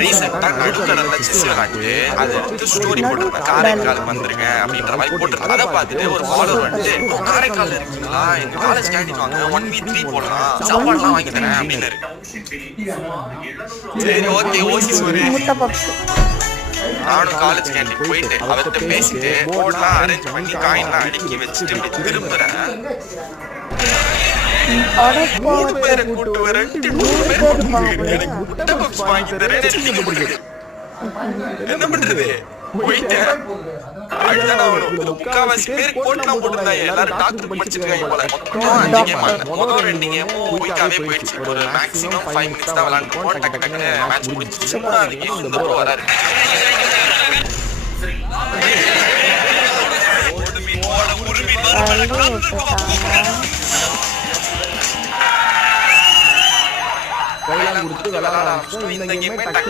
ரீசெண்டா நடுத்தரல செஸ் விளையாண்டு அதை எடுத்து ஸ்டோரி போட்டு காரைக்காலுக்கு வந்துருங்க அப்படின்ற மாதிரி போட்டு அதை பார்த்துட்டு ஒரு ஃபாலோவர் வந்துட்டு காரைக்கால் இருக்கீங்களா எங்க காலேஜ் கேண்டீன் வாங்க 1v3 போடலாம் சாப்பாடுலாம் வாங்கி தரேன் அப்படின்னு. சரி ஓகே ஓசி சோரி நானும் காலேஜ் கேண்டீன் போயிட்டு அவர்கிட்ட பேசிட்டு போர்ட்லாம் அரேஞ்ச் பண்ணி காயின்லாம் அடுக்கி வச்சுட்டு திரும்புறேன். 3 பேரை கூட்டு வரேன் எனக்கு முட்டை பப்ஸ் வாங்கி தரேன். என்ன பண்றது போயிட்டேன். முக்காவாசி பேர் கோட்லாம் போட்டுருந்தாங்க. எல்லாரும் டாக்டர் படிச்சிருக்காங்க போல. முதல் 2 கேமும் குயிக்காவே போயிடுச்சு. ஒரு மேக்ஸிமம் 5 minutes தான் விளையாண்டு போனோம். டக்கு டக்குன்னு மேட்ச் முடிஞ்சிச்சு. 3வது கேம் இந்த ப்ரோ வராரு. கையெல்லாம் கொடுத்து விளையாட ஆரம்பிச்சோம். இந்த கேமே